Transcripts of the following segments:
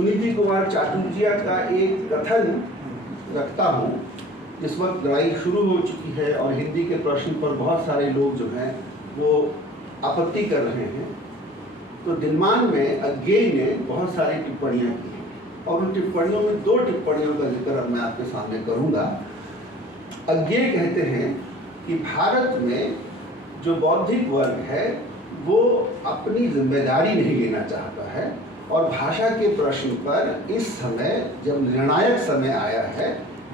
सुनीति कुमार चाटुर्जिया का एक कथन रखता हूँ। इस वक्त लड़ाई शुरू हो चुकी है और हिंदी के प्रश्न पर बहुत सारे लोग जो हैं वो आपत्ति कर रहे हैं। तो दिनमान में अज्ञेय ने बहुत सारी टिप्पणियाँ की हैं और उन टिप्पणियों में 2 टिप्पणियों का जिक्र अब मैं आपके सामने करूँगा। अज्ञेय कहते हैं कि भारत में जो बौद्धिक वर्ग है वो अपनी जिम्मेदारी नहीं लेना चाहता है और भाषा के प्रश्न पर इस समय जब निर्णायक समय आया है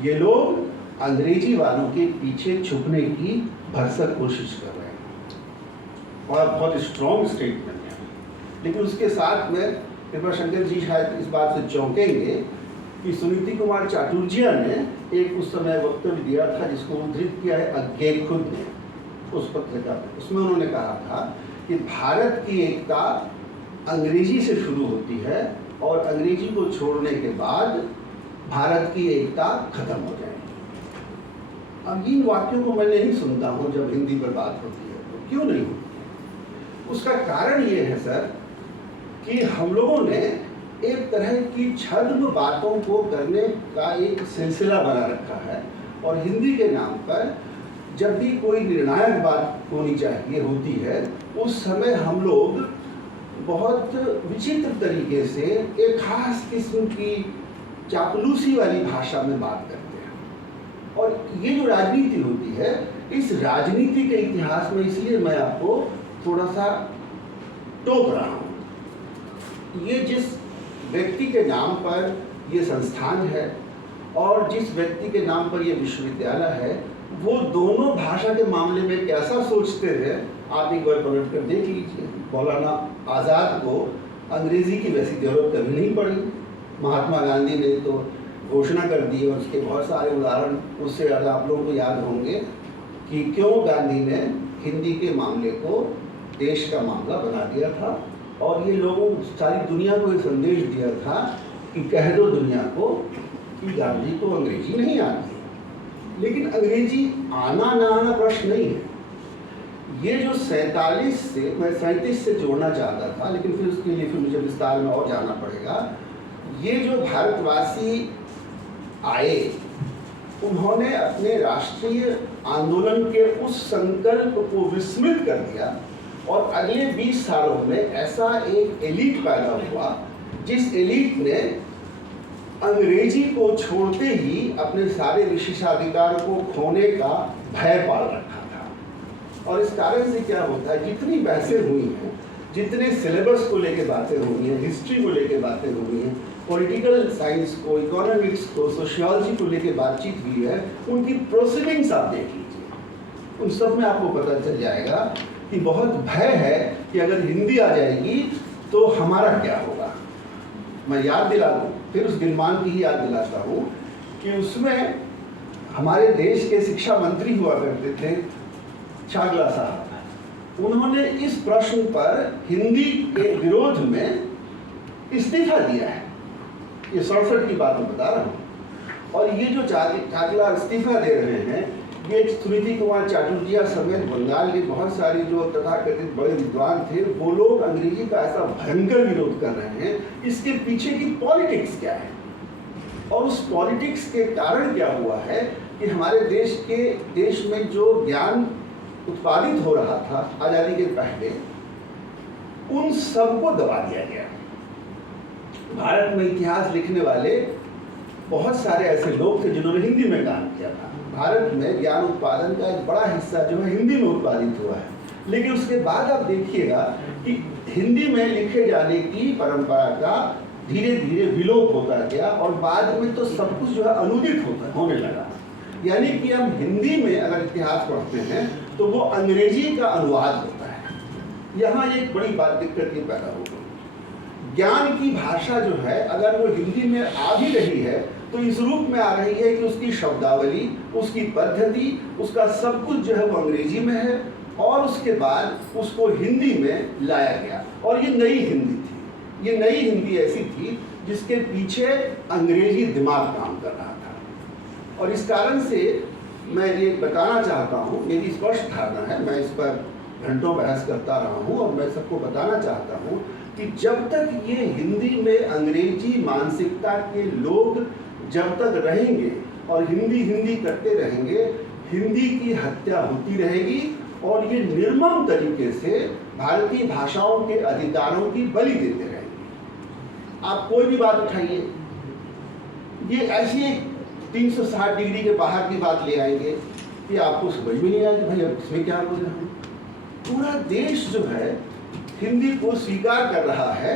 ये लोग अंग्रेजी वालों के पीछे छुपने की भरसक कोशिश कर रहे हैं। और बहुत स्ट्रॉन्ग स्टेटमेंट है, लेकिन उसके साथ में कृपाशंकर जी शायद इस बात से चौंकेंगे कि सुनीति कुमार चाटुर्जिया ने एक उस समय वक्तव्य दिया था जिसको उद्धृत किया है अज्ञेय खुद ने उस पत्रिका में। उसमें उन्होंने कहा था कि भारत की एकता अंग्रेजी से शुरू होती है और अंग्रेजी को छोड़ने के बाद भारत की एकता खत्म हो जाएगी। अब इन वाक्यों को मैं नहीं सुनता हूँ जब हिंदी पर बात होती है, तो क्यों नहीं होती है? उसका कारण ये है सर कि हम लोगों ने एक तरह की छद्म बातों को करने का एक सिलसिला बना रखा है और हिंदी के नाम पर जब भी कोई निर्णायक बात होनी चाहिए होती है उस समय हम लोग बहुत विचित्र तरीके से एक खास किस्म की चापलूसी वाली भाषा में बात करते हैं। और ये जो राजनीति होती है, इस राजनीति के इतिहास में इसलिए मैं आपको थोड़ा सा टोक रहा हूँ। ये जिस व्यक्ति के नाम पर ये संस्थान है और जिस व्यक्ति के नाम पर ये विश्वविद्यालय है, वो दोनों भाषा के मामले में कैसा सोचते थे आप एक बार पलट कर देख लीजिए। मौलाना आज़ाद को अंग्रेज़ी की वैसी ज़रूरत कभी नहीं पड़ी। महात्मा गांधी ने तो घोषणा कर दी और उसके बहुत सारे उदाहरण उससे ज़्यादा आप लोगों को याद होंगे कि क्यों गांधी ने हिंदी के मामले को देश का मामला बना दिया था और ये लोगों सारी दुनिया को एक संदेश दिया था कि कह दो दुनिया को कि गांधी को अंग्रेजी नहीं आती। लेकिन अंग्रेजी आना ना आना प्रश्न नहीं है। ये जो 47 से मैं 37 से जोड़ना चाहता था, लेकिन फिर उसके लिए फिर मुझे विस्तार में और जाना पड़ेगा। ये जो भारतवासी आए उन्होंने अपने राष्ट्रीय आंदोलन के उस संकल्प को विस्मृत कर दिया और अगले 20 सालों में ऐसा एक एलीट पैदा हुआ जिस एलीट ने अंग्रेजी को छोड़ते ही अपने सारे विशेषाधिकार को खोने का भय पाल रखा था। और इस कारण से क्या होता है, जितनी बहसें हुई हैं, जितने सिलेबस को लेके बातें हुई हैं, हिस्ट्री को लेके बातें हुई हैं, पॉलिटिकल साइंस को, इकोनॉमिक्स को, सोशियोलॉजी को लेके बातचीत हुई है, उनकी प्रोसीडिंग्स आप देख लीजिए। उन सब में आपको पता चल जाएगा कि बहुत भय है कि अगर हिंदी आ जाएगी तो हमारा क्या होगा। मैं याद दिला दूँ, फिर उस दिनमान की ही याद दिलाता हूँ कि उसमें हमारे देश के शिक्षा मंत्री हुआ करते थे चागला साहब। उन्होंने इस प्रश्न पर हिंदी के विरोध में इस्तीफा दिया है। ये 67 की बात मैं बता रहा हूँ। और ये जो चागला इस्तीफा दे रहे हैं, ये सुनीति कुमार चाटुर्जिया समेत बंगाल के बहुत सारे जो तथाकथित बड़े विद्वान थे, वो लोग अंग्रेजी का ऐसा भयंकर विरोध कर रहे हैं। इसके पीछे की पॉलिटिक्स क्या है और उस पॉलिटिक्स के कारण क्या हुआ है कि हमारे देश में जो ज्ञान उत्पादित हो रहा था आज़ादी के पहले, उन सबको दबा दिया गया। भारत में इतिहास लिखने वाले बहुत सारे ऐसे लोग थे जिन्होंने हिंदी में काम किया था। भारत में ज्ञान उत्पादन का एक बड़ा हिस्सा जो है हिंदी में उत्पादित हुआ है, लेकिन उसके बाद आप देखिएगा कि हिंदी में लिखे जाने की परंपरा का धीरे धीरे विलोप होता गया और बाद में तो सब कुछ जो है अनुदित होने लगा। यानी कि हम हिंदी में अगर इतिहास पढ़ते हैं तो वो अंग्रेजी का अनुवाद होता है। यहाँ एक बड़ी बात दिक्कत ये पैदा हो गई। ज्ञान की भाषा जो है अगर वो हिंदी में आ भी रही है तो इस रूप में आ रही है कि उसकी शब्दावली, उसकी पद्धति, उसका सब कुछ जो है वो अंग्रेजी में है और उसके बाद उसको हिंदी में लाया गया। और ये नई हिंदी थी। ये नई हिंदी ऐसी थी जिसके पीछे अंग्रेजी दिमाग काम कर रहा था। और इस कारण से मैं ये बताना चाहता हूँ, मेरी स्पष्ट धारणा है, मैं इस पर घंटों बहस करता रहा हूँ और मैं सबको बताना चाहता हूँ कि जब तक ये हिंदी में अंग्रेजी मानसिकता के लोग जब तक रहेंगे और हिंदी करते रहेंगे, हिंदी की हत्या होती रहेगी और ये निर्मम तरीके से भारतीय भाषाओं के अधिकारों की बलि देते रहेंगे। आप कोई भी बात उठाइए, ये ऐसी 360 डिग्री के बाहर की बात ले आएंगे कि आपको समझ में नहीं आएगी भाई अब इसमें क्या बोल रहे हैं। पूरा देश जो है हिंदी को स्वीकार कर रहा है,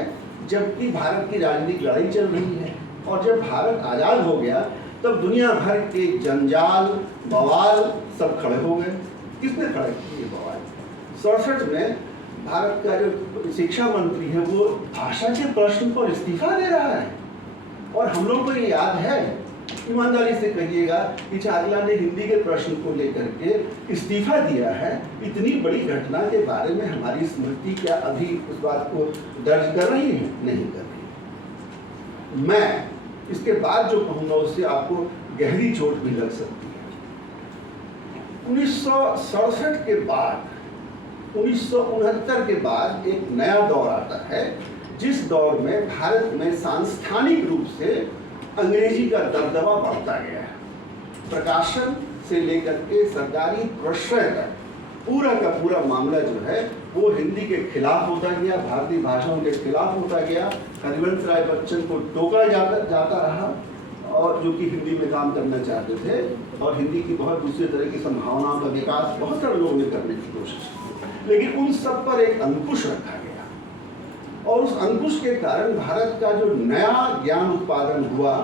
जबकि भारत की राजनीतिक लड़ाई चल रही है। और जब भारत आज़ाद हो गया तब दुनिया भर के जंजाल बवाल सब खड़े हो गए। किसने खड़े किए बवाल? 67 में भारत का जो शिक्षा मंत्री है वो भाषा के प्रश्न पर इस्तीफा दे रहा है। और हम लोग को ये याद है, ईमानदारी से कहिएगा कि चावला ने हिंदी के प्रश्न को लेकर के इस्तीफा दिया है। इतनी बड़ी घटना के बारे में हमारी स्मृति क्या अभी उस बात को दर्ज कर रही है? नहीं कर रही। मैं इसके बाद जो कहूँगा उससे आपको गहरी चोट भी लग सकती है। 1967 के बाद 1969 के बाद एक नया दौर आता है, जिस दौर में भारत में सांस्थानिक रूप से अंग्रेजी का दबदबा बढ़ता गया है। प्रकाशन से लेकर के सरकारी प्रश्रय तक पूरा का पूरा मामला जो है वो हिंदी के खिलाफ होता गया, भारतीय भाषाओं के खिलाफ होता गया। हरिवंश राय बच्चन को टोका जाता रहा और जो कि हिंदी में काम करना चाहते थे, और हिंदी की बहुत दूसरे तरह की संभावनाओं का विकास बहुत सारे लोगों ने करने की कोशिश की, लेकिन उन सब पर एक अंकुश रखा गया। और उस अंकुश के कारण भारत का जो नया ज्ञान उत्पादन हुआ,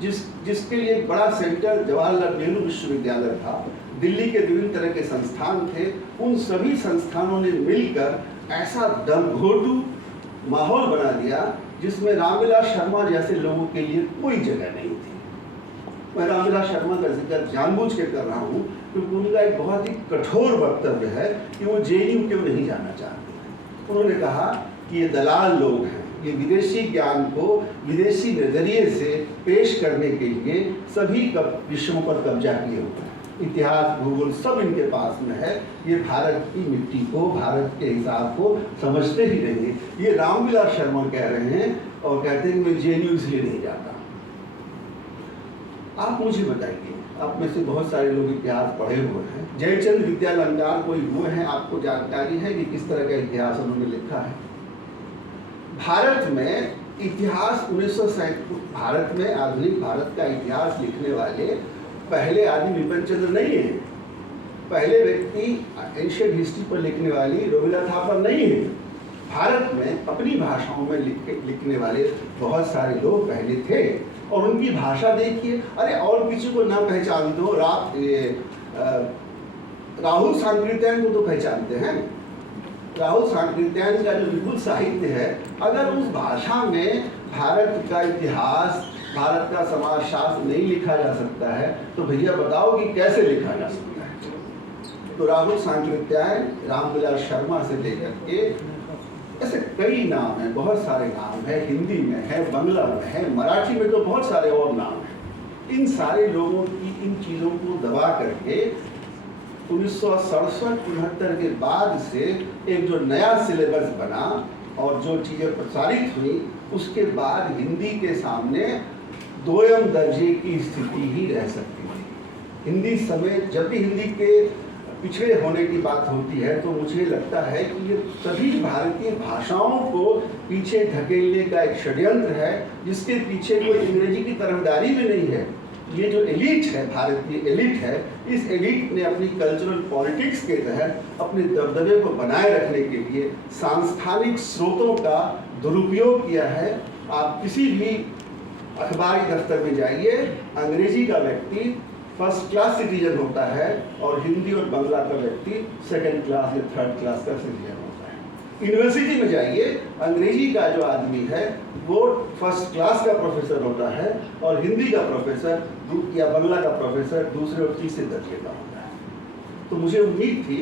जिसके लिए एक बड़ा सेंटर जवाहरलाल नेहरू विश्वविद्यालय था, दिल्ली के विभिन्न तरह के संस्थान थे, उन सभी संस्थानों ने मिलकर ऐसा दमघोटू माहौल बना दिया जिसमें रामविलास शर्मा जैसे लोगों के लिए कोई जगह नहीं थी। मैं रामविलास शर्मा का जिक्र जानबूझ के कर रहा हूँ क्योंकि उनका एक बहुत ही कठोर वक्तव्य है कि वो जेएनयू क्यों नहीं जाना चाहते। उन्होंने कहा कि ये दलाल लोग हैं, ये विदेशी ज्ञान को विदेशी नजरिए से पेश करने के लिए सभी विषयों पर कब्जा किए हुए हैं। इतिहास भूगोल सब इनके पास में है, ये भारत की मिट्टी को भारत के हिसाब को समझते ही नहीं। ये रामविलास शर्मा कह रहे हैं और कहते हैं कि मैं जेएनयू इसलिए नहीं जाता। आप मुझे बताइए, आप में से बहुत सारे लोग इतिहास पढ़े हुए हैं, जयचंद विद्यालंकार कोई हुए हैं, आपको जानकारी है कि किस तरह का इतिहास उन्होंने लिखा है? भारत में इतिहास 1937 भारत में आधुनिक भारत का इतिहास लिखने वाले पहले आदमी विपिन चंद्र नहीं है। पहले व्यक्ति एंशिएंट हिस्ट्री पर लिखने वाली रविन्द्रनाथ थापर नहीं है। भारत में अपनी भाषाओं में लिखने वाले बहुत सारे लोग पहले थे और उनकी भाषा देखिए। अरे और किसी को ना पहचान दो, राहुल सांकृत्यायन को तो पहचानते हैं। राहुल सांकृत्यायन का जो विपुल साहित्य है, अगर उस भाषा में भारत का इतिहास, भारत का समाजशास्त्र नहीं लिखा जा सकता है तो भैया बताओ कि कैसे लिखा जा सकता है? तो राहुल सांकृत्यायन, रामविलास शर्मा से लेकर के ऐसे कई नाम हैं, बहुत सारे नाम हैं, हिंदी में है, बांग्ला में है, मराठी में तो बहुत सारे और नाम हैं। इन सारे लोगों की इन चीज़ों को दबा करके 1967-69 के बाद से एक जो नया सिलेबस बना और जो चीज़ें प्रसारित हुई, उसके बाद हिंदी के सामने दोयम दर्जे की स्थिति ही रह सकती थी। हिंदी समय जब भी हिंदी के पिछड़े होने की बात होती है तो मुझे लगता है कि ये सभी भारतीय भाषाओं को पीछे धकेलने का एक षड्यंत्र है, जिसके पीछे कोई अंग्रेजी की तरफदारी भी नहीं है। ये जो एलिट है, भारतीय एलिट है, इस एलिट ने अपनी कल्चरल पॉलिटिक्स के तहत अपने दबदबे को बनाए रखने के लिए सांस्थानिक स्रोतों का दुरुपयोग किया है। आप किसी भी अखबारी दफ्तर में जाइए, अंग्रेजी का व्यक्ति फर्स्ट क्लास सिटीजन होता है और हिंदी और बांग्ला का व्यक्ति सेकंड क्लास या थर्ड क्लास का सिटीजन होता है। यूनिवर्सिटी में जाइए, अंग्रेजी का जो आदमी है वो फर्स्ट क्लास का प्रोफेसर होता है और हिंदी का प्रोफेसर या बांग्ला का प्रोफेसर दूसरे और तीसरे दर्जे का होता है। तो मुझे उम्मीद थी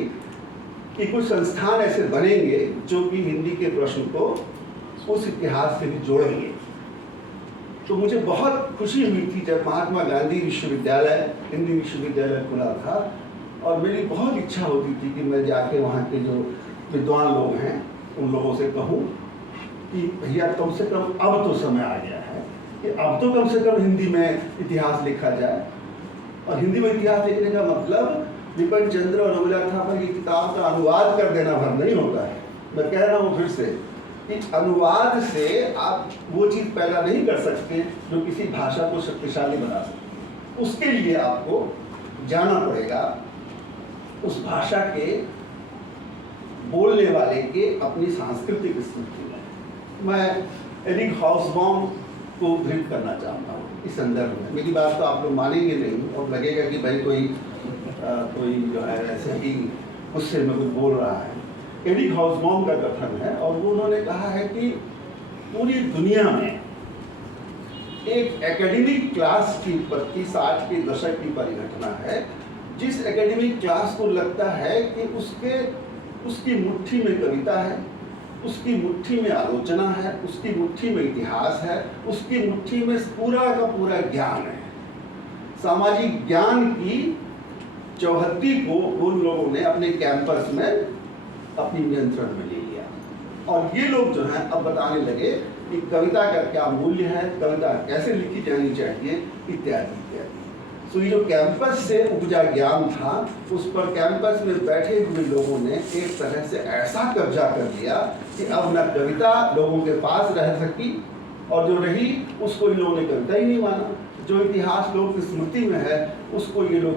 कि कुछ संस्थान ऐसे बनेंगे जो कि हिंदी के प्रश्न को उस इतिहास से भी जोड़ेंगे। तो मुझे बहुत खुशी हुई थी जब महात्मा गांधी विश्वविद्यालय, हिंदी विश्वविद्यालय खुला था, और मेरी बहुत इच्छा होती थी कि मैं जाके वहाँ के जो विद्वान लोग हैं उन लोगों से कहूँ कि भैया कम से कम अब तो समय आ गया है कि अब तो कम से कम हिंदी में इतिहास लिखा जाए। और हिंदी में इतिहास लिखने का मतलब विपिन चंद्र और रघुला थापर की किताब का अनुवाद कर देना भर नहीं होता है। मैं कह रहा हूँ फिर से कि अनुवाद से आप वो चीज़ पैदा नहीं कर सकते जो किसी भाषा को शक्तिशाली बना सकते। उसके लिए आपको जाना पड़ेगा उस भाषा के बोलने वाले के अपनी सांस्कृतिक स्मृति में। मैं एरिक हॉब्सबॉम को उद्धृत करना चाहता हूँ इस संदर्भ में। मेरी बात तो आप लोग मानेंगे नहीं और लगेगा कि भाई कोई जो है ऐसे ही गुस्से में कुछ बोल रहा है। एरिक हॉब्सबॉम का कथन है और वो उन्होंने कहा है कि पूरी दुनिया में एक एकेडमिक क्लास की उत्पत्ति 60 के दशक की परिघटना है, जिस एकेडमिक क्लास को लगता है कि उसकी मुट्ठी में कविता है, उसकी मुट्ठी में आलोचना है, उसकी मुट्ठी में इतिहास है, उसकी मुट्ठी में पूरा का पूरा ज्ञान है। सामाजिक ज्ञान की चौहद्दी को उन लोगों ने अपने कैंपस में अपनी नियंत्रण में ले लिया और ये लोग जो हैं अब बताने लगे कि कविता का क्या मूल्य है, कविता कैसे लिखी जानी चाहिए, इत्यादि इत्यादि। तो ये जो कैंपस से उपजा ज्ञान था उस पर कैंपस में बैठे हुए लोगों ने एक तरह से ऐसा कब्जा कर लिया कि अब न कविता लोगों के पास रह सकी और जो रही उसको इन लोगों ने कविता ही नहीं माना। जो इतिहास लोगों की स्मृति में है उसको ये लोग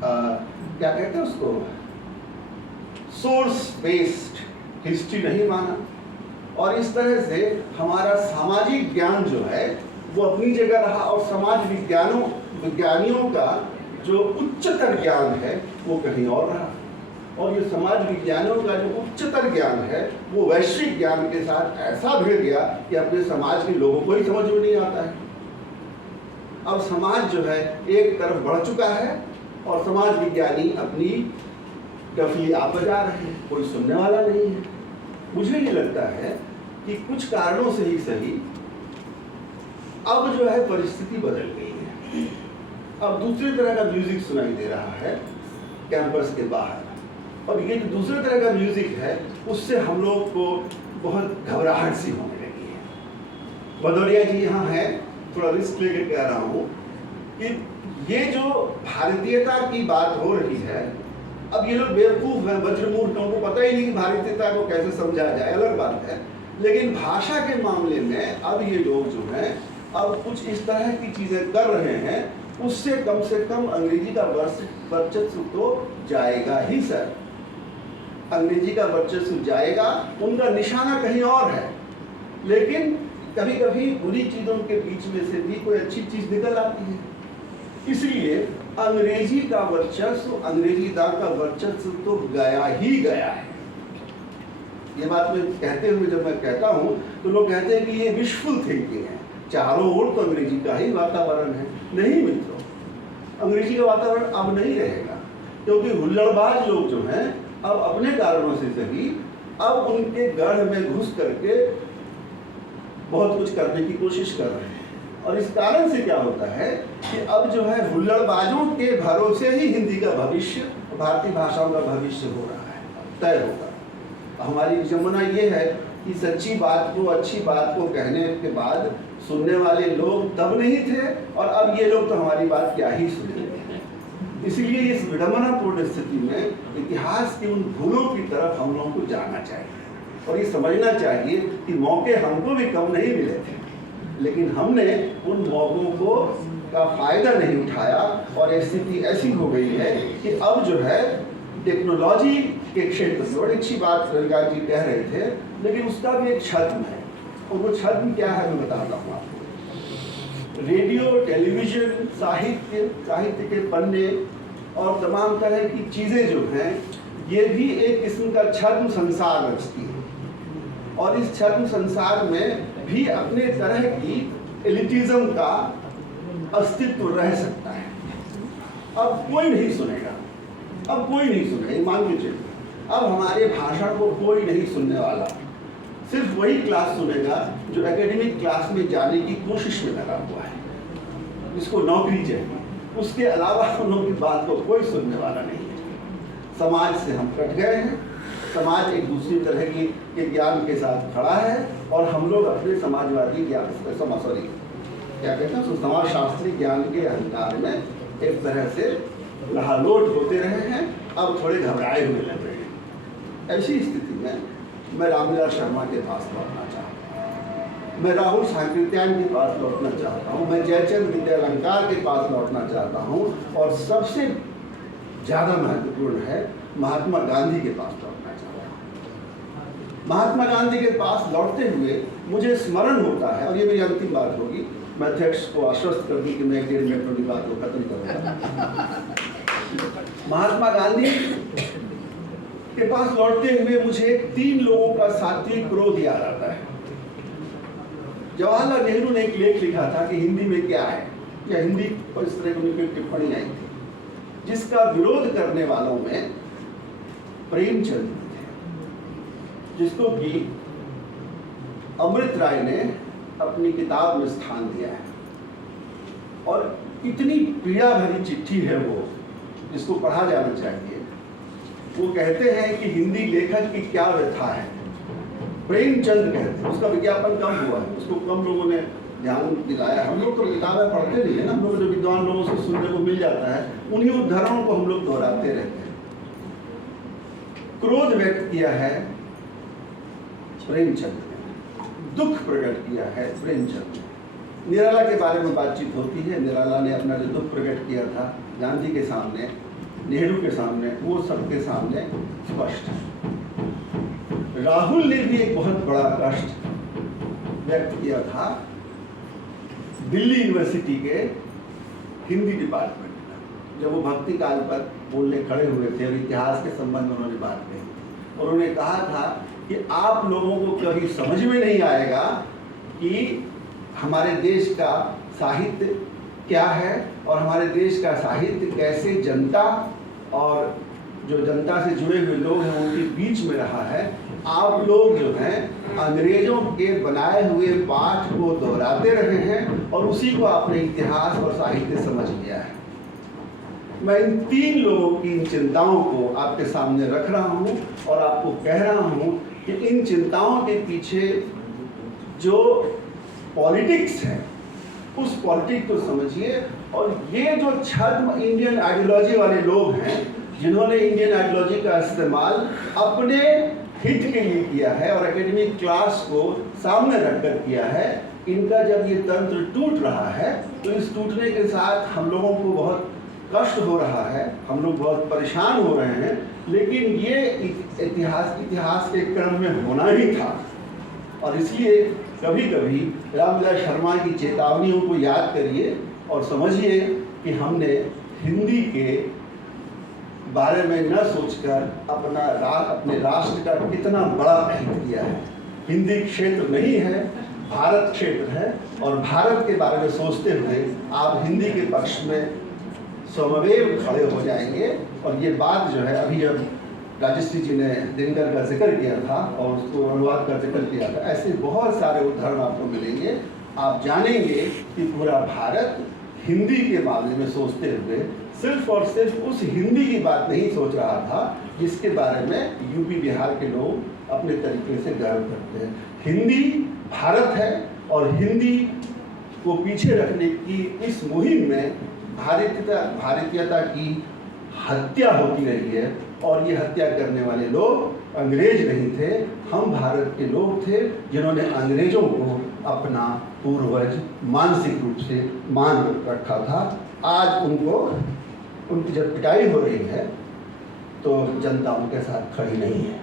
क्या कहते हैं, उसको सोर्स बेस्ड हिस्ट्री नहीं माना। और इस तरह से हमारा सामाजिक ज्ञान जो है वो अपनी जगह रहा और समाज विज्ञानियों का जो उच्चतर ज्ञान है वो कहीं और रहा। और ये समाज विज्ञानियों का जो उच्चतर ज्ञान है वो वैश्विक ज्ञान के साथ ऐसा भिड़ गया कि अपने समाज के लोगों को ही समझ में नहीं आता है। अब समाज जो है एक तरफ बढ़ चुका है और समाज विज्ञानी अपनी डफली आप बजा रहे हैं, कोई सुनने वाला नहीं है। मुझे ये लगता है कि कुछ कारणों से ही सही अब जो है परिस्थिति बदल गई है। अब दूसरी तरह का म्यूजिक सुनाई दे रहा है कैंपस के बाहर और ये जो दूसरे तरह का म्यूजिक है उससे हम लोग को बहुत घबराहट सी होने लगी है। भदौरिया जी यहाँ हैं, थोड़ा रिस्क लेकर कह रहा हूँ कि ये जो भारतीयता की बात हो रही है, अब ये लोग बेवकूफ़ हैं, वज्रमूर्ख हैं, उनको पता ही नहीं कि भारतीयता को कैसे समझा जाए, अलग बात है। लेकिन भाषा के मामले में अब ये लोग जो हैं अब कुछ इस तरह की चीज़ें कर रहे हैं, उससे कम से कम अंग्रेजी का वर्चस्व तो जाएगा ही सर। अंग्रेजी का वर्चस्व जाएगा, उनका निशाना कहीं और है। लेकिन कभी कभी बुरी चीज़ों के बीच में से भी कोई अच्छी चीज़ निकल आती है। इसलिए अंग्रेजी का वर्चस्व, अंग्रेजीता का वर्चस्व तो गया ही गया है। ये बात मैं कहते हुए जब मैं कहता हूँ तो लोग कहते हैं कि ये विशफुल थिंकिंग है, चारों ओर तो अंग्रेजी का ही वातावरण है। नहीं मित्रों, अंग्रेजी का वातावरण अब नहीं रहेगा, क्योंकि हुल्लड़बाज लोग जो हैं अब अपने कारणों से सही अब उनके गढ़ में घुस करके बहुत कुछ करने की कोशिश कर रहे हैं। और इस कारण से क्या होता है कि अब जो है हुल्लड़बाजों के भरोसे ही हिंदी का भविष्य, भारतीय भाषाओं का भविष्य हो रहा है, तय होगा। हमारी विडंबना ये है कि सच्ची बात को, अच्छी बात को कहने के बाद सुनने वाले लोग तब नहीं थे और अब ये लोग तो हमारी बात क्या ही सुनेंगे। इसलिए इस विडंबनापूर्ण स्थिति में इतिहास की उन भूलों की तरफ हम लोगों को जाना चाहिए और ये समझना चाहिए कि मौके हमको भी कम नहीं मिले थे, लेकिन हमने उन मौकों को का फायदा नहीं उठाया और स्थिति ऐसी हो गई है कि अब जो है टेक्नोलॉजी के क्षेत्र में, बड़ी अच्छी बात रविकांत जी कह रहे थे, लेकिन उसका भी एक छद्म है और वो छद्म क्या है मैं बताता हूँ आपको। रेडियो, टेलीविज़न, साहित्य के पन्ने और तमाम तरह की चीज़ें जो हैं ये भी एक किस्म का छद्म संसार रचती है और इस छद्म संसार में भी अपने तरह की एलिटिज्म का अस्तित्व रह सकता है। अब कोई नहीं सुनेगा, अब कोई नहीं सुनेगा, मान के चलिए अब हमारे भाषण को कोई नहीं सुनने वाला, सिर्फ वही क्लास सुनेगा जो एकेडमिक क्लास में जाने की कोशिश में लगा हुआ है, जिसको नौकरी चाहिए। उसके अलावा उन लोगों की बात को कोई सुनने वाला नहीं है। समाज से हम कट गए हैं समाज एक दूसरी तरह के ज्ञान के साथ खड़ा है और हम लोग अपने समाजवादी ज्ञान सॉरी क्या कहते हैं समाजशास्त्री ज्ञान के अहंकार में एक तरह से लहालोट होते रहे हैं, अब थोड़े घबराए हुए लग रहे हैं। ऐसी स्थिति में मैं रामलीला शर्मा के पास लौटना चाहता हूँ, मैं राहुल सांकृत्यायन के पास लौटना चाहता हूँ, मैं जयचंद विद्यालंकार के पास लौटना चाहता हूँ, और सबसे ज़्यादा महत्वपूर्ण है महात्मा गांधी के पास लौटना चाहता हूँ। महात्मा गांधी के पास लौटते हुए मुझे स्मरण होता है, और ये मेरी अंतिम बात होगी, मैं अध्यक्ष को आश्वस्त कर दूं कि मैं 1.5 मिनट में अपनी बात को खत्म करूँगा। महात्मा गांधी के पास लौटते हुए मुझे 3 लोगों का सात्विक क्रोध याद आता है। जवाहरलाल नेहरू ने एक लेख लिखा था कि हिंदी में क्या है, या हिंदी पर इस तरह की उनकी टिप्पणी आई थी, जिसका विरोध करने वालों में प्रेमचंद थे, जिसको कि अमृत राय ने अपनी किताब में स्थान दिया है, और इतनी पीड़ा भरी चिट्ठी है वो, जिसको पढ़ा जाना चाहिए। वो कहते हैं कि हिंदी लेखक की क्या व्यथा है, प्रेमचंद कहते हैं, उसका विज्ञापन कम हुआ है, उसको कम लोगों ने ध्यान दिलाया। हम लोग तो किताबें पढ़ते नहीं है ना, हम लोग जो विद्वान लोगों से सुनने को मिल जाता है, उन्हीं उदाहरणों को हम लोग दोहराते रहते हैं। क्रोध व्यक्त किया है प्रेमचंद ने, दुख प्रकट किया है प्रेमचंद ने। निराला के बारे में बातचीत होती है, निराला ने अपना जो दुख प्रकट किया था गांधी के सामने, नेहरू के सामने, वो सबके सामने स्पष्ट है। राहुल ने भी एक बहुत बड़ा कष्ट व्यक्त किया था दिल्ली यूनिवर्सिटी के हिंदी डिपार्टमेंट में, जब वो भक्ति काल पर बोलने खड़े हुए थे और इतिहास के संबंध में उन्होंने बात कही, और उन्होंने कहा था कि आप लोगों को कभी समझ में नहीं आएगा कि हमारे देश का साहित्य क्या है, और हमारे देश का साहित्य कैसे जनता और जो जनता से जुड़े हुए लोग हैं उनके बीच में रहा है। आप लोग जो हैं अंग्रेजों के बनाए हुए पाठ को दोहराते रहे हैं, और उसी को आपने इतिहास और साहित्य समझ लिया है। मैं इन 3 लोगों की इन चिंताओं को आपके सामने रख रहा हूं, और आपको कह रहा हूं कि इन चिंताओं के पीछे जो पॉलिटिक्स है, उस पॉलिटिक्स को समझिए। और ये जो छद्म इंडियन आइडियोलॉजी वाले लोग हैं, जिन्होंने इंडियन आइडियोलॉजी का इस्तेमाल अपने हित के लिए किया है और एकेडमिक क्लास को सामने रखकर किया है, इनका जब ये तंत्र टूट रहा है, तो इस टूटने के साथ हम लोगों को बहुत कष्ट हो रहा है, हम लोग बहुत परेशान हो रहे हैं। लेकिन ये इतिहास के क्रम में होना ही था, और इसलिए कभी कभी रामलीला शर्मा की चेतावनियों को याद करिए और समझिए कि हमने हिंदी के बारे में न सोचकर अपने राष्ट्र का कितना बड़ा अहित किया है। हिंदी क्षेत्र नहीं है, भारत क्षेत्र है, और भारत के बारे में सोचते हुए आप हिंदी के पक्ष में स्वयं खड़े हो जाएंगे। और ये बात जो है, अभी अब राजश्री जी ने दिनकर का जिक्र किया था और उसको अनुवाद का जिक्र किया था, ऐसे बहुत सारे उदाहरण आपको मिलेंगे। आप जानेंगे कि पूरा भारत हिंदी के मामले में सोचते हुए सिर्फ और सिर्फ उस हिंदी की बात नहीं सोच रहा था जिसके बारे में यूपी बिहार के लोग अपने तरीके से गर्व करते हैं। हिंदी भारत है, और हिंदी को पीछे रखने की इस मुहिम में भारतीयता की हत्या होती रही है, और ये हत्या करने वाले लोग अंग्रेज नहीं थे, हम भारत के लोग थे जिन्होंने अंग्रेजों को अपना पूर्वज मानसिक रूप से मान रखा था। आज उनकी जब पिटाई हो रही है तो जनता उनके साथ खड़ी नहीं है।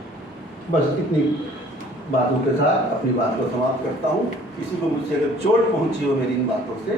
बस इतनी बातों के साथ अपनी बात को समाप्त करता हूँ। किसी को मुझसे अगर चोट पहुँची हो मेरी इन बातों से